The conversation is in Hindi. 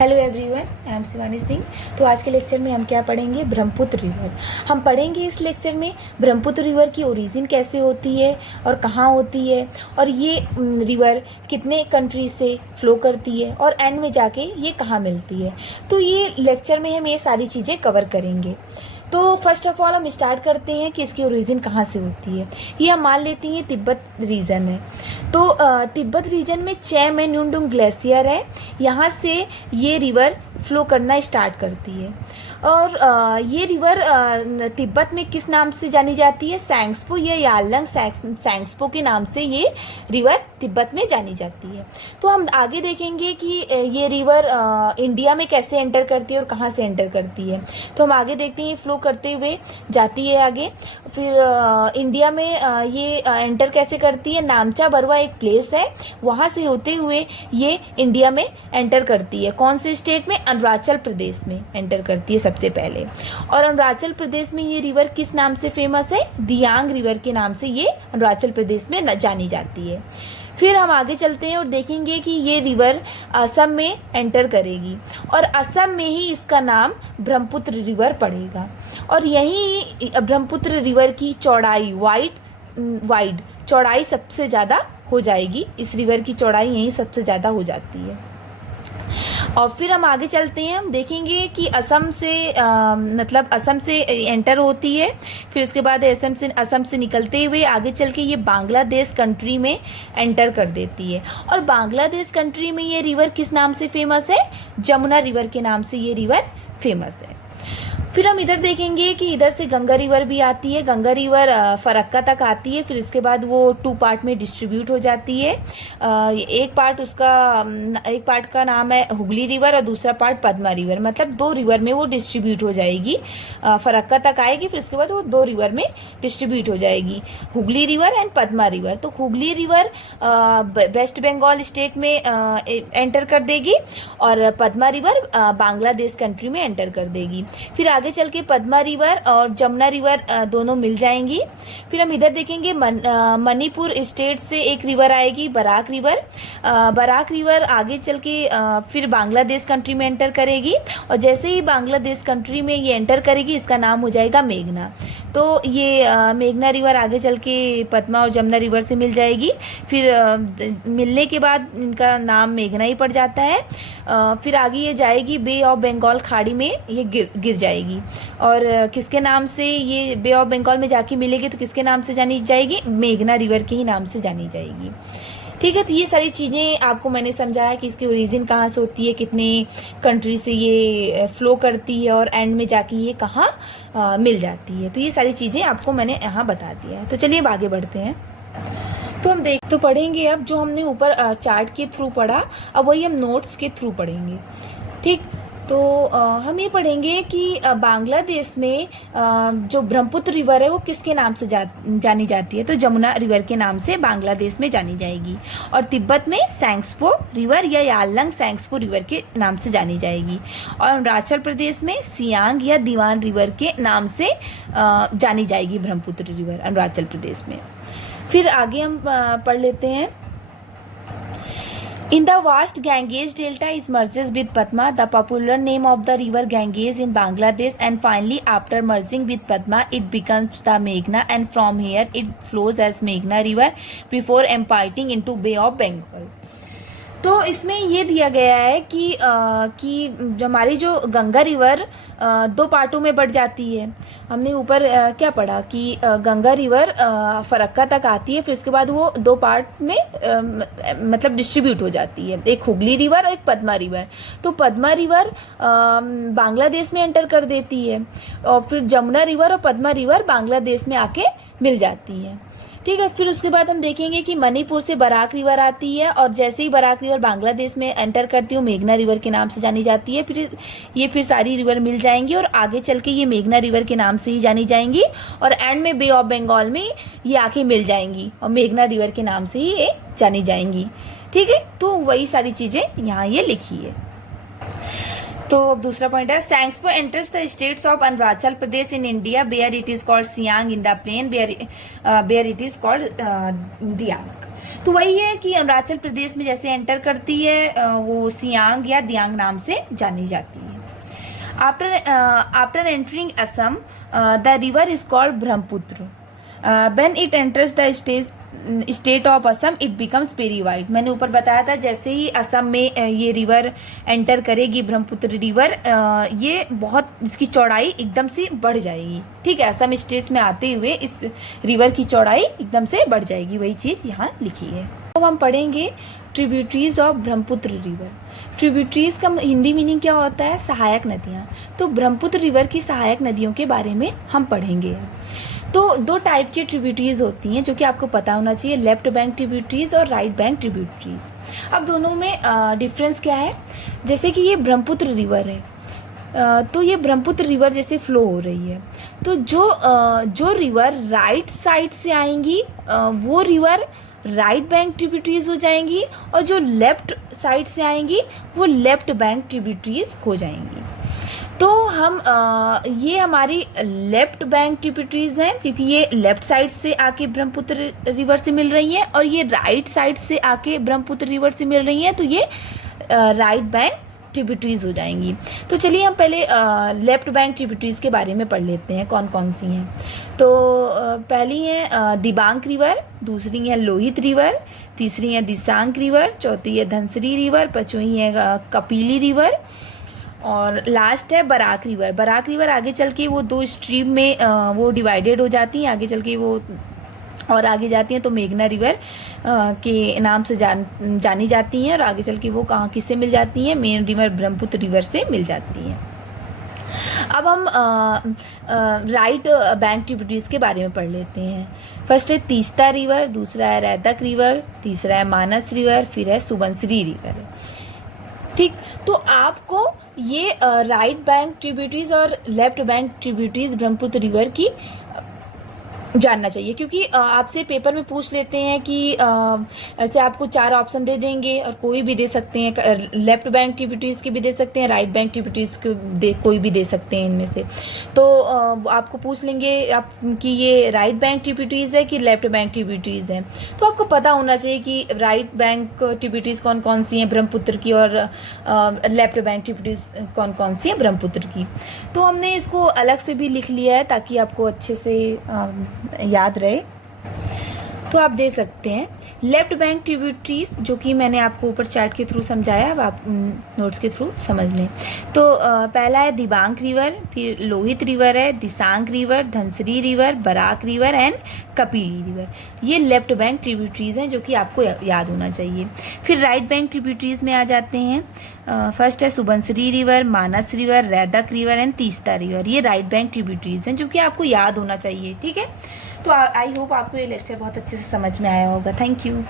Hello everyone, I am Shivani Singh. तो आज के लेक्चर में हम क्या पढ़ेंगे? ब्रह्मपुत्र रिवर। हम पढ़ेंगे इस लेक्चर में ब्रह्मपुत्र रिवर की ओरिजिन कैसे होती है और कहाँ होती है, और ये रिवर कितने कंट्री से फ्लो करती है, और एंड में जाके ये कहाँ मिलती है। तो ये लेक्चर में हम ये सारी चीज़ें कवर करेंगे। तो फर्स्ट ऑफ ऑल हम स्टार्ट करते हैं कि इसकी ओरिजिन कहाँ से होती है। ये हम मान लेते हैं तिब्बत रीजन है। तो तिब्बत रीजन में चैमैन्युंडुंग ग्लेशियर है, यहाँ से ये रिवर फ्लो करना स्टार्ट करती है। और ये रिवर तिब्बत में किस नाम से जानी जाती है? सैंग्सपो या यालंग सैंग्सपो के नाम से ये रिवर तिब्बत में जानी जाती है। तो हम आगे देखेंगे कि ये रिवर इंडिया में कैसे एंटर करती है और कहाँ से एंटर करती है। तो हम आगे देखते हैं, ये फ्लो करते हुए जाती है आगे। फिर इंडिया में ये एंटर कैसे करती है? नामचा बरवा एक प्लेस है, वहाँ से होते हुए ये इंडिया में एंटर करती है। कौन से स्टेट में? अरुणाचल प्रदेश में एंटर करती है सबसे पहले। और अरुणाचल प्रदेश में ये रिवर किस नाम से फेमस है? दियांग रिवर के नाम से ये अरुणाचल प्रदेश में जानी जाती है। फिर हम आगे चलते हैं और देखेंगे कि ये रिवर असम में एंटर करेगी, और असम में ही इसका नाम ब्रह्मपुत्र रिवर पड़ेगा। और यही ब्रह्मपुत्र रिवर की चौड़ाई वाइड चौड़ाई सबसे ज़्यादा हो जाएगी। इस रिवर की चौड़ाई यहीं सबसे ज़्यादा हो जाती है। और फिर हम आगे चलते हैं, हम देखेंगे कि असम से एंटर होती है। फिर उसके बाद असम से निकलते हुए आगे चल के ये बांग्लादेश कंट्री में एंटर कर देती है। और बांग्लादेश कंट्री में ये रिवर किस नाम से फेमस है? जमुना रिवर के नाम से ये रिवर फेमस है। फिर हम इधर देखेंगे कि इधर से गंगा रिवर भी आती है। गंगा रिवर फरक्का तक आती है। फिर इसके बाद वो 2 पार्ट में डिस्ट्रीब्यूट हो जाती है। एक पार्ट का नाम है हुगली रिवर और दूसरा पार्ट पद्मा रिवर। मतलब 2 रिवर में वो डिस्ट्रीब्यूट हो जाएगी। फरक्का तक आएगी, फिर इसके बाद वो 2 रिवर में डिस्ट्रीब्यूट हो जाएगी, Hooghly river and Padma river. तो हुगली रिवर वेस्ट बंगाल स्टेट में एंटर कर देगी, और पद्मा रिवर बांग्लादेश कंट्री में एंटर कर देगी। फिर आगे चल के पद्मा रिवर और जमुना रिवर दोनों मिल जाएंगी। फिर हम इधर देखेंगे मणिपुर स्टेट से एक रिवर आएगी, बराक रिवर। बराक रिवर आगे चल के फिर बांग्लादेश कंट्री में एंटर करेगी, और जैसे ही बांग्लादेश कंट्री में ये एंटर करेगी इसका नाम हो जाएगा मेघना। तो ये मेघना रिवर आगे चल के पद्मा और जमुना रिवर से मिल जाएगी। फिर मिलने के बाद इनका नाम मेघना ही पड़ जाता है। फिर आगे ये जाएगी बे ऑफ बंगाल खाड़ी में, ये गिर जाएगी। और किसके नाम से ये बे ऑफ बंगाल में जाके मिलेगी? तो किसके नाम से जानी जाएगी? मेघना रिवर के ही नाम से जानी जाएगी। ठीक है, तो ये सारी चीज़ें आपको मैंने समझाया कि इसकी ओरिजिन कहाँ से होती है, कितने कंट्री से ये फ्लो करती है, और एंड में जाके ये कहाँ मिल जाती है। तो ये सारी चीज़ें आपको मैंने यहाँ बता दिया है। तो चलिए अब आगे बढ़ते हैं। तो हम पढ़ेंगे अब जो हमने ऊपर चार्ट के थ्रू पढ़ा, अब वही हम नोट्स के थ्रू पढ़ेंगे। ठीक, तो हम ये पढ़ेंगे कि बांग्लादेश में जो ब्रह्मपुत्र रिवर है वो किसके नाम से जानी जाती है? तो जमुना रिवर के नाम से बांग्लादेश में जानी जाएगी। और तिब्बत में सैंग्सपो रिवर या यालंग सैंग्सपो रिवर के नाम से जानी जाएगी। और अरुणाचल प्रदेश में सियांग या दीवान रिवर के नाम से जानी जाएगी ब्रह्मपुत्र रिवर अरुणाचल प्रदेश में। फिर आगे हम पढ़ लेते हैं। In the vast Ganges delta is merges with Padma, the popular name of the river Ganges in Bangladesh, and finally after merging with Padma it becomes the Meghna, and from here it flows as Meghna river before emptying into Bay of Bengal. तो इसमें ये दिया गया है कि जो हमारी जो गंगा रिवर 2 पार्टों में बढ़ जाती है। हमने ऊपर क्या पढ़ा कि गंगा रिवर फरक्का तक आती है, फिर उसके बाद वो 2 पार्ट में मतलब डिस्ट्रीब्यूट हो जाती है, एक हुगली रिवर और एक पद्मा रिवर। तो पद्मा रिवर बांग्लादेश में एंटर कर देती है, और फिर जमुना रिवर और पद्मा रिवर बांग्लादेश में आके मिल जाती है। ठीक है, फिर उसके बाद हम देखेंगे कि मणिपुर से बराक रिवर आती है, और जैसे ही बराक रिवर बांग्लादेश में एंटर करती है मेघना रिवर के नाम से जानी जाती है। फिर सारी रिवर मिल जाएंगी, और आगे चल के ये मेघना रिवर के नाम से ही जानी जाएंगी, और एंड में बे ऑफ बंगाल में ये आके मिल जाएंगी, और मेघना रिवर के नाम से ही ये जानी जाएंगी। ठीक है, तो वही सारी चीज़ें यहाँ ये लिखी है। तो अब दूसरा पॉइंट है, Tsangpo enters the states of Arunachal Pradesh in India where it is called Siang in the plain where it is called Dihang. तो वही है कि अरुणाचल प्रदेश में जैसे एंटर करती है वो सियांग या दियांग नाम से जानी जाती है। After entering Assam the river is called Brahmaputra. When it enters the state of Assam it becomes very wide. मैंने ऊपर बताया था जैसे ही असम में ये रिवर एंटर करेगी, ब्रह्मपुत्र रिवर, ये बहुत, इसकी चौड़ाई एकदम से बढ़ जाएगी। ठीक है, असम स्टेट में आते हुए इस रिवर की चौड़ाई एकदम से बढ़ जाएगी, वही चीज़ यहाँ लिखी है। अब हम पढ़ेंगे tributaries of Brahmaputra river. Tributaries का हिंदी मीनिंग क्या होता है? सहायक नदियाँ। तो ब्रह्मपुत्र रिवर की सहायक नदियों के बारे में हम पढ़ेंगे। तो दो टाइप की ट्रिब्यूटरीज होती हैं जो कि आपको पता होना चाहिए, लेफ्ट बैंक ट्रिब्यूटरीज और राइट बैंक ट्रिब्यूटरीज। अब दोनों में डिफरेंस क्या है? जैसे कि ये ब्रह्मपुत्र रिवर है, तो ये ब्रह्मपुत्र रिवर जैसे फ्लो हो रही है, तो जो रिवर राइट साइड से आएंगी वो रिवर राइट बैंक ट्रिब्यूटरीज हो जाएंगी, और जो लेफ्ट साइड से आएंगी वो लेफ्ट बैंक ट्रिब्यूटरीज हो जाएंगी। तो हम ये हमारी लेफ्ट बैंक ट्रिब्यूटरीज हैं क्योंकि ये लेफ्ट साइड से आके ब्रह्मपुत्र रिवर से मिल रही हैं, और ये राइट साइड से आके ब्रह्मपुत्र रिवर से मिल रही हैं, तो ये राइट बैंक ट्रिब्यूटरीज हो जाएंगी। तो चलिए हम पहले लेफ्ट बैंक ट्रिब्यूटरीज के बारे में पढ़ लेते हैं कौन कौन सी हैं। तो पहली है दिबांग रिवर, दूसरी है लोहित रिवर, तीसरी है दिसांग रिवर, चौथी है धनसरी रिवर, पांचवी है कपिली रिवर, और लास्ट है बराक रिवर। बराक रिवर आगे चल के वो दो स्ट्रीम में वो डिवाइडेड हो जाती हैं, आगे चल के वो और आगे जाती हैं तो मेघना रिवर के नाम से जानी जाती हैं, और आगे चल के वो कहाँ किससे मिल जाती हैं? मेन रिवर ब्रह्मपुत्र रिवर से मिल जाती हैं। अब हम राइट बैंक ट्रिब्यूटरीज के बारे में पढ़ लेते हैं। फर्स्ट है तीस्ता रिवर, दूसरा है रैदक रिवर, तीसरा है मानस रिवर, फिर है सुबनसिरी रिवर। ठीक, तो आपको ये राइट बैंक ट्रिब्यूटरीज और left bank tributaries Brahmaputra river की जानना चाहिए, क्योंकि आपसे पेपर में पूछ लेते हैं कि ऐसे आपको 4 ऑप्शन दे देंगे और कोई भी दे सकते हैं, लेफ्ट बैंक ट्रिब्यूटरीज के भी दे सकते हैं, राइट बैंक ट्रिब्यूटरीज के कोई भी दे सकते हैं इनमें से। तो आपको पूछ लेंगे आप कि ये राइट बैंक ट्रिब्यूटरीज है कि लेफ्ट बैंक ट्रिब्यूटरीज है, तो आपको पता होना चाहिए कि राइट बैंक ट्रिब्यूटरीज कौन कौन सी हैं ब्रह्मपुत्र की, और लेफ्ट बैंक ट्रिब्यूटरीज कौन कौन सी हैं ब्रह्मपुत्र की। तो हमने इसको अलग से भी लिख लिया है ताकि आपको अच्छे से याद रहे। तो आप दे सकते हैं लेफ्ट बैंक ट्रिब्यूटरीज, जो कि मैंने आपको ऊपर चार्ट के थ्रू समझाया, अब आप नोट्स के थ्रू समझ लें। तो पहला है दिबांग रिवर, फिर लोहित रिवर है, Disang river, Dhansiri river, Barak river and Kapili river. ये लेफ्ट बैंक ट्रिब्यूटरीज हैं जो कि आपको याद होना चाहिए। फिर राइट बैंक ट्रिब्यूटरीज में आ जाते हैं। फर्स्ट है Subansiri river, Manas river, Raidak river and Teesta river. ये राइट बैंक ट्रिब्यूटरीज हैं जो कि आपको याद होना चाहिए। ठीक है, तो आई होप आपको ये लेक्चर बहुत अच्छे से समझ में आया होगा। Thank you.